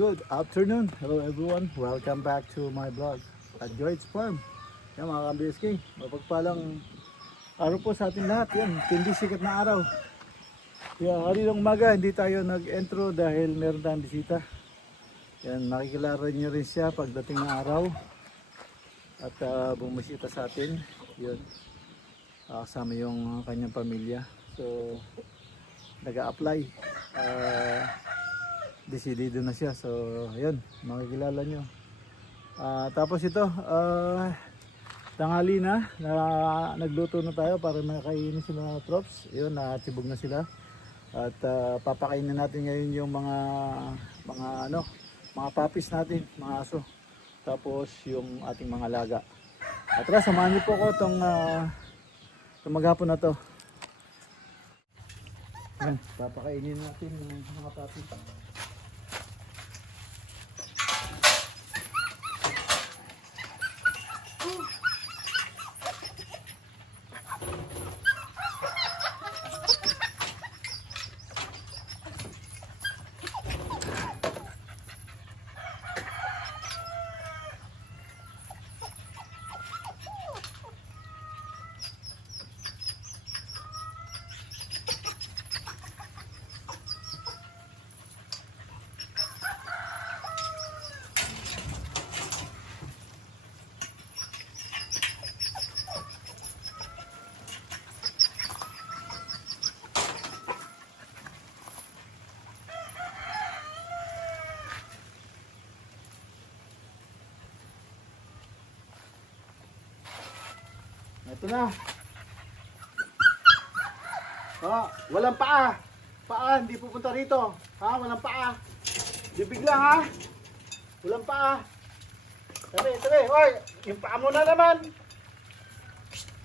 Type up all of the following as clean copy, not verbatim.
Good afternoon. Hello everyone. Welcome back to my vlog at George Farm. Yan mga ka-BSK, mapagpalang araw po sa ating lahat. Yan, tindi sikat na araw. Kaya kaninang umaga hindi tayo nag-intro dahil meron tayong bisita. Yan, makikilala niyo rin siya pagdating ng araw. At bumisita sa atin. Yun, kasama yung kanyang pamilya. So, nag-a-apply. Decidido na siya, so ayun, makikilala nyo. Tapos ito, tanghali na nagluto na tayo para makainin sila mga troops. Ayun, natibog na sila. At papakainin natin ngayon yung mga puppies natin, mga aso. Tapos yung ating mga alaga. At tara, samahan niyo po ko itong maghapon na to. Ayan, papakainin natin yung mga puppies. Ito na. Walang paa. Paa, hindi pupunta rito. Walang paa. Bibig lang ha. Walang paa. Tabi. Oy, yung paa mo na naman.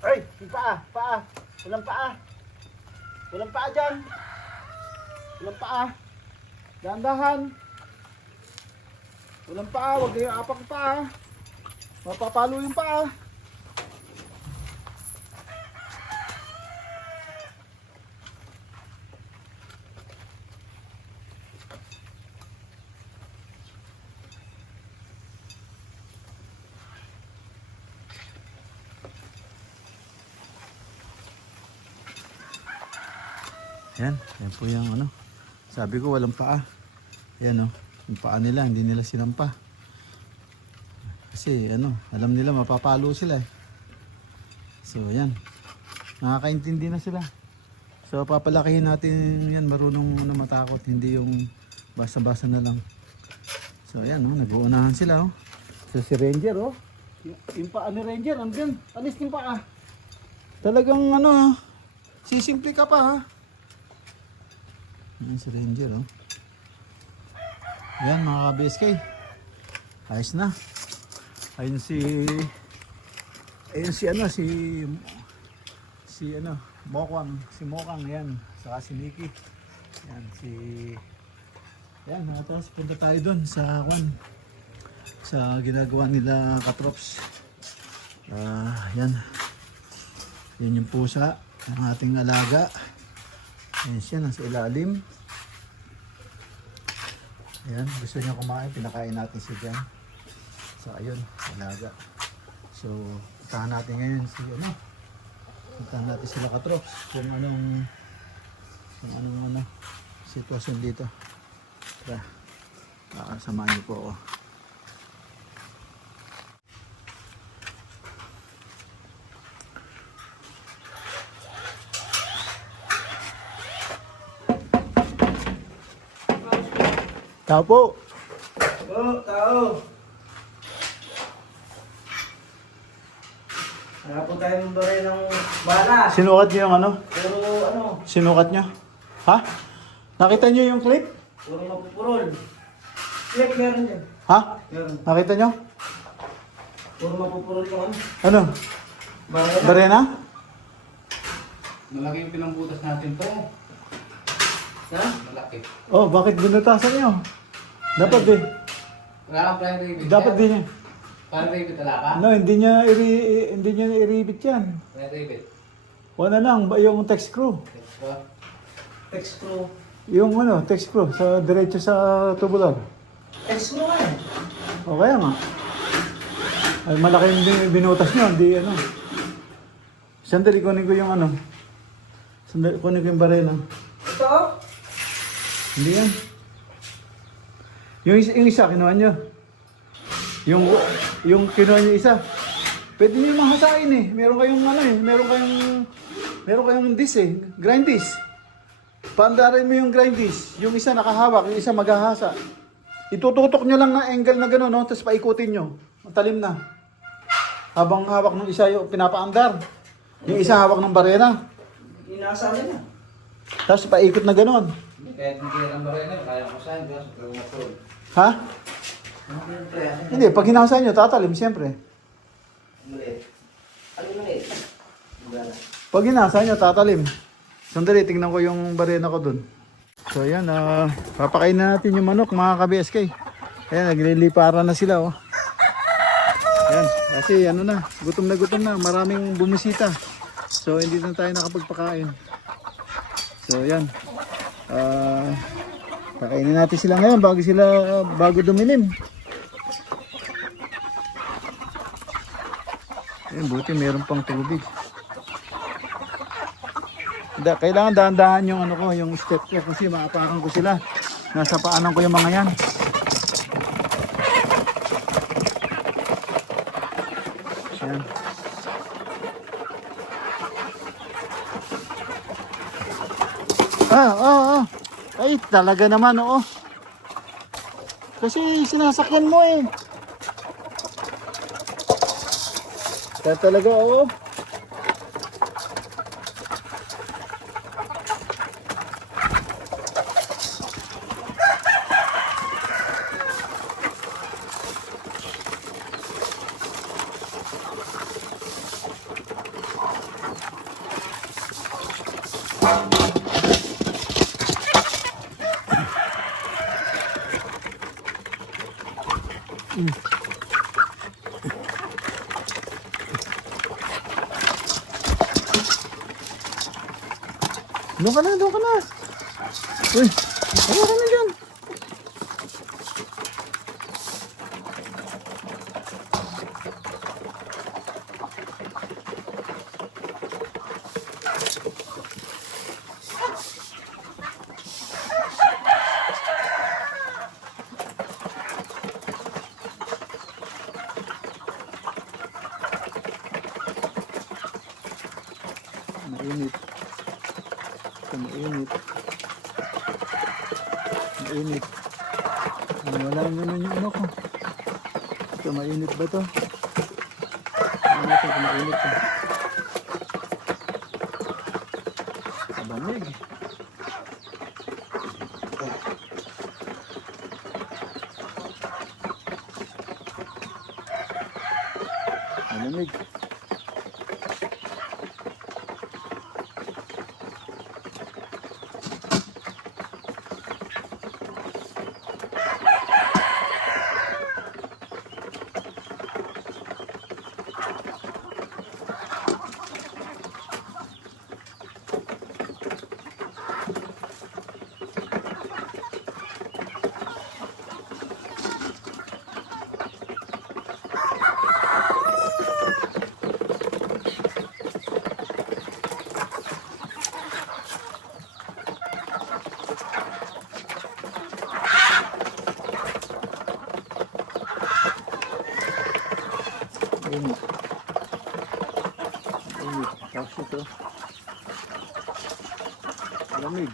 Ay, yung paa. Walang paa. Walang paa dyan. Walang paa. Dahan-dahan. Walang paa, huwag kayong apak yung paa. Mapapalo yung paa. Yan po yung ano. Sabi ko walang paa. Yan yung paa nila, hindi nila sinampa. Kasi alam nila mapapalo sila eh. So yan. Nakakaintindi na sila. So papalakihin natin yan, marunong na matakot, hindi yung basta-basta na lang. So yan nag-uunahan sila So si Ranger yung paa ni Ranger, andyan. Alis yung paa. Talagang sisimple ka pa ha. Ayan si Ranger Ayan mga ka-BSK. Ayos na. Ayun si Mokang. Si Mokang yan. Saka si Nikki. Yan tapos punta tayo doon sa ginagawa nila katrops. Yan yung pusa ng ating alaga. Ayan siya, nasa ilalim. Ayan, gusto niya kumain, pinakain natin siya dyan. So ayun, alaga. So puntahan natin ngayon puntahan natin sila katrops kung anong sitwasyon dito. Tara, samahan niyo po ako. Tao po. Tao. Hanap po tayo ng bari ng bala. Sinukat niyo yung Pero Sinukat niyo? Ha? Nakita niyo yung clip? puro mapupurol. Clip meron dyan. Ha? Meron. Nakita niyo? Puro mapupurol yung Ano? Barena. Barena? Malaki yung pinambutas natin to. Ha? Malaki. Oh, bakit binutasan niyo? Dapat din. Wala kang prime ribit. Dapat din niya. Prime ribit wala ka? Hindi niya i-ribit yan. Prime ribit. Wala lang, yung text screw. Text screw. Yung text screw, sa diretso sa tubular. Text mo nga eh. O kaya nga. Ay, malaki yung binutas nyo, hindi ano. Sandali, kunin ko yung ano. Sandali, kunin ko yung barena. Ito? Hindi yan. Yung isa, kinuha nyo. Yung kinuha nyo isa. Pwede nyo mahasain eh. Meron kayong ano eh. Meron kayong disc eh. Grind disc. Paandarin mo yung grind disc. Yung isa nakahawak, yung isa maghahasa. Itututok nyo lang na angle na gano'n, no? Tapos paikutin nyo. Matalim na. Habang hawak ng isa yung pinapaandar. Yung isa hawak ng barena. Inasa niya na. Tapos paikot na gano'n. Kahit hindi yan ang barena, kaya ko saan, kasi pag-umapod. Ha? Hindi, pag hinasa nyo, tatalim siyempre. Pag hinasa nyo, tatalim. Sandali, tingnan ko yung barena ko dun. So ayan, papakain na natin yung manok mga ka-BSK. Ayan, nagliliparan na sila oh. Ayan, kasi ano na, gutom na, maraming bumisita. So hindi na tayo nakapagpakain. So ayan, pakainin natin sila ngayon bago dumilim. Ayan, buti meron pang tubig. Kailangan dahan-dahan yung ano ko, yung step ko kasi maapakan ko sila. Nasa paanan ko yung mga yan. Ayan. Ay, talaga naman, oo. Kasi sinasakyan mo eh. Kaya talaga, oo. Doon ka na. Uy, ano ka na dyan? Mainit. Mainit. Wala ang ganun yung ano ko. Ito, mainit ba to? Ano ito kung mainit to? Malamig. Malamig. Init. Tapos ito. Lamig.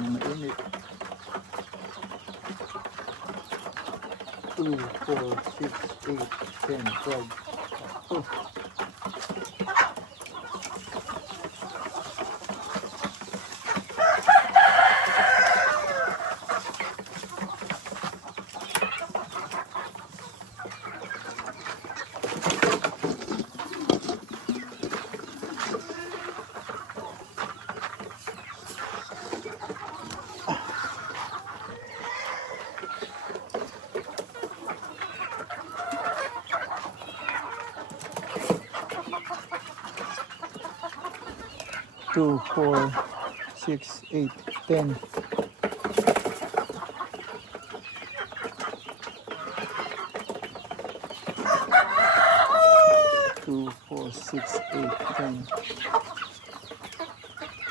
Mainit. 2, 4, 6, 8, 10, 12. Oh. 2, 4, 6, 8, 10. Two, 4, 6, 8, 10.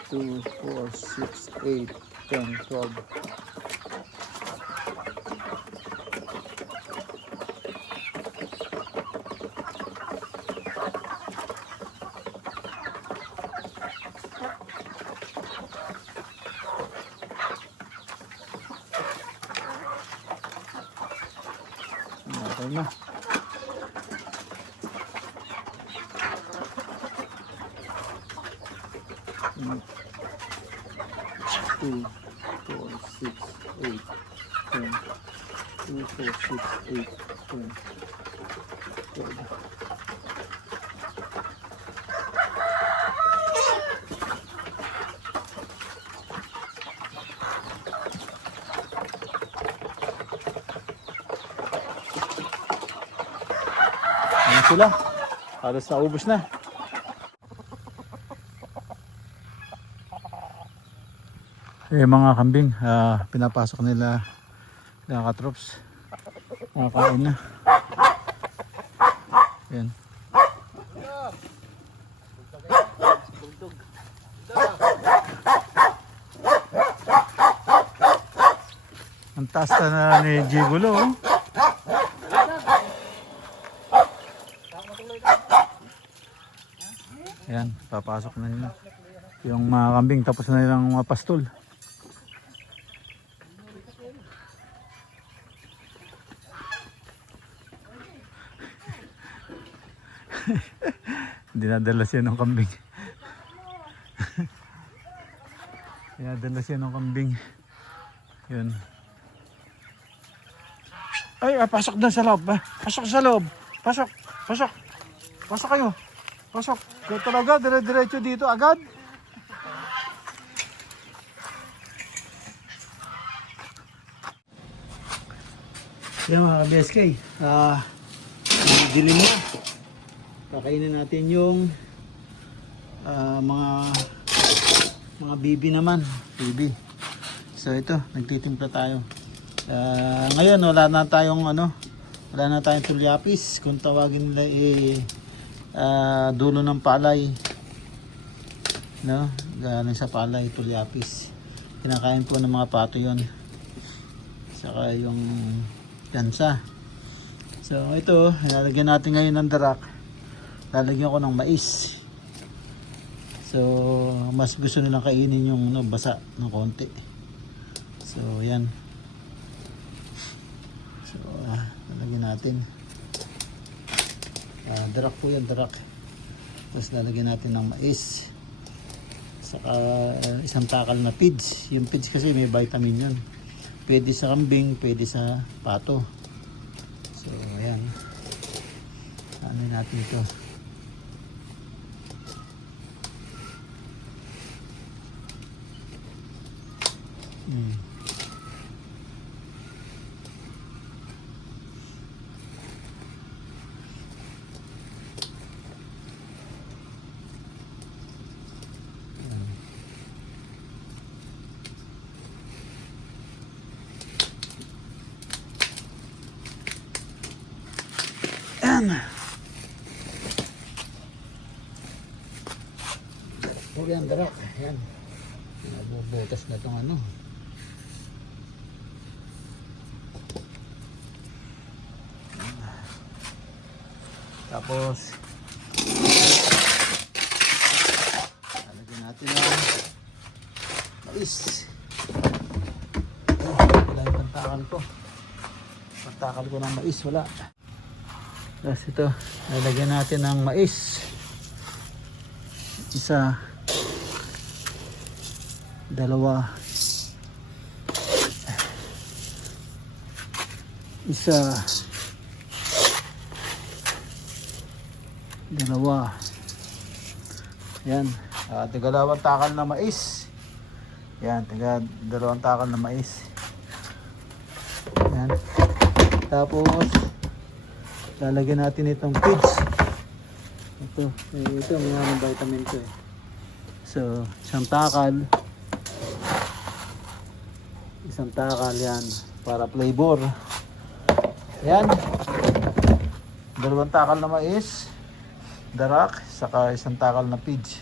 2, 4, 6, 8, 10, 12. Okay na. Two, 4, 6, 8, 10. 2, 4, 6, 8, 10. 12. Ayan sila. Halos naubos na. Eh mga kambing, pinapasok nila mga katrops. Nakakain na. Yan. Ang taas na ni Gigulo. Oh. Ayan, papasok na nila. Yung mga kambing tapos na nilang mapastol. Dinadala siya ng kambing. Dinadala siya ng kambing. Yun. Ay, pasok doon sa loob. Pasok sa loob. Pasok. Pasok. Pasok kayo. Pasok. Kaya talaga, dire-diretso dito agad. Yan mga BSK. Dilim na. Kakainin natin yung mga bibi naman. Bibi. So ito, nagtitimpla tayo. Ngayon wala na tayong tulyapis. Kung tawagin nila dulo ng palay. No? Galing sa palay, tulyapis. Kinakain po ng mga pato yon. Saka yung gansa. So ito, lalagyan natin ngayon ng darak. Lalagyan ko ng mais. So mas gusto nilang kainin yung basa ng konti. So yan. So lalagyan natin. Darak po yan, darak. Tapos lalagyan natin ng mais. Saka isang takal na pids. Yung pids kasi may vitamin yun. Pwede sa kambing, pwede sa pato. So ayan. Ano natin ito. Yan, darak. Yan. Nabubutas na itong ano. Tapos lalagyan natin ng mais. Wala yung pantakal ko. Pantakal ko ng mais, wala. Tapos ito, lalagyan natin ng mais. Isa, dalawa, isa, dalawa. Yan, tigalawang takal na mais. Yan, dalawang takal na mais. Yan. Tapos lalagyan natin itong pids. Ito may vitamin ko eh. So, isang takal. Isang takal yan para flavor. Yan. Dalawang takal na mais, darak, saka isang takal na peach.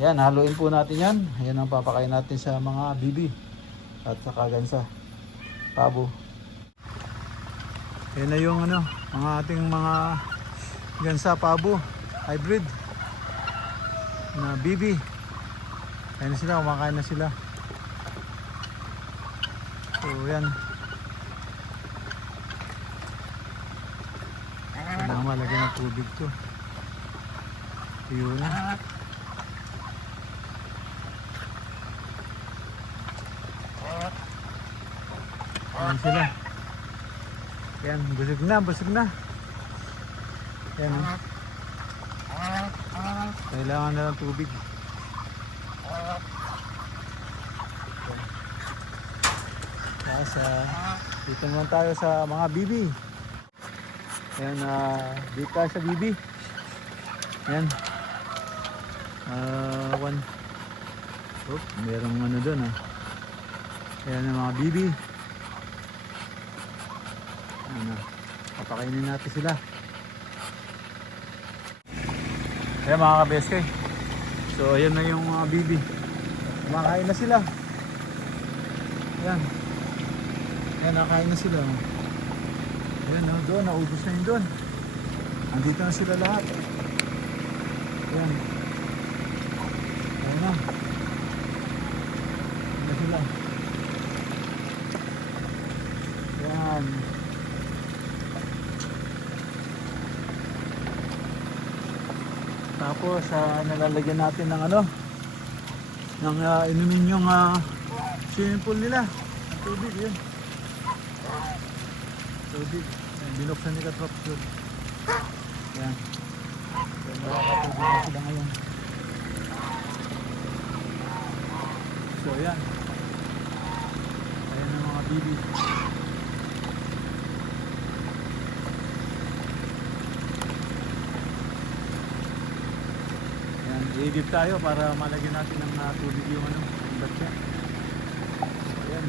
Yan, haluin po natin yan. Yan ang papakain natin sa mga bibi at saka gansa, pabo. Yan na yung ano, mga ating mga gansa, pabo, hybrid na bibi. Ayan na sila, kumakain na sila. So yan. Kailangan malagyan ng tubig to. Yun. Ayan sila. Yan, busog na, busog na. Yan. Kailangan na ng tubig. Tapos, dito naman tayo sa mga bibi. Ayan, dito tayo sa bibi. Ayan. Merong ano doon Ayan ang mga bibi. Ano, papakainin natin sila. Ayan mga ka-BSK. So ayan na yung mga bibi. Kumakain na sila. Ayan. Ayan, nakain na sila. Ayan, doon, naubos na yun doon. Andito na sila lahat. Ayan. Ayan na. Ayan na sila. Ayan. Tapos, nalalagyan natin ng ano, ng inumin yung swimming pool nila. Ang tubig, yun. Tubig. Ayan, binuksan ni Katrop yun. Ayan. Nakakatubig na sila ngayon. So, ayan. Ayan ang mga bibi. Ayan, i-edit tayo para malagyan natin ng tubig yung ano, yung batya. So, ayan.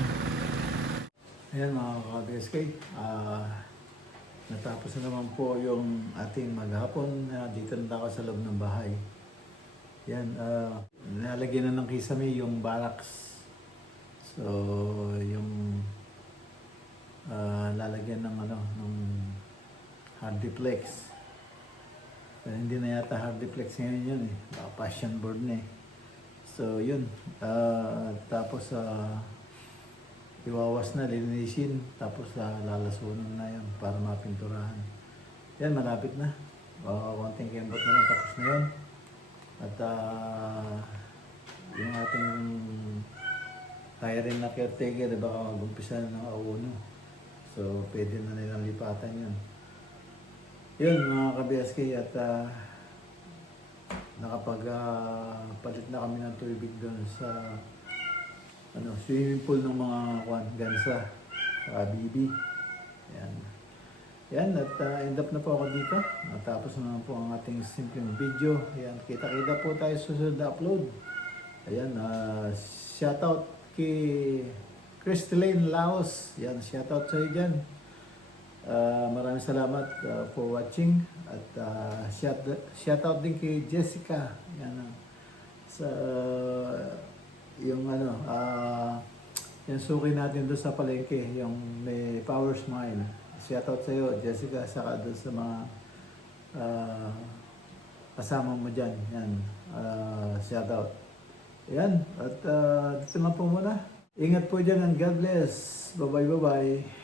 Ayan mga ka-BSK. Natapos na naman po yung ating maghapon. Dito na ako sa loob ng bahay. Yan, nalagyan na ng kisame yung barracks. So, yung lalagyan ng ano, ng hardiplex. Pero hindi na yata hardiplex ngayon yun passion board na So, yun. Tapos, iwawas na, lilinisin. Tapos, lalasunan na yun para mapinturahan. Yan, malapit na. Konting kembot na lang, tapos na yun. At yung ating hiring na caretaker, baka mag-umpisa na ng auno. So, pwede na nilang lipatan yun. Yun mga ka-BSK, at nakapag-palit na kami ng tubig doon sa swimming pool ng mga gansa, bibi. Yan. Yan, at end up na po ako dito. Natapos na po ang ating simpleng video. Ayan, kita-kita po tayo sa susunod na upload. Ayan, shoutout kay Crystalline Laos. Yan, shoutout sa iyo dyan. Maraming salamat for watching. At shoutout din kay Jessica. Yan, sa yung yung suki natin doon sa palengke, yung may Power Smile. Shoutout sa iyo, Jessica, saka doon sa mga kasama mo dyan. Yan, shoutout. Yan, at dito lang po muna. Ingat po dyan and God bless. Bye-bye, bye-bye.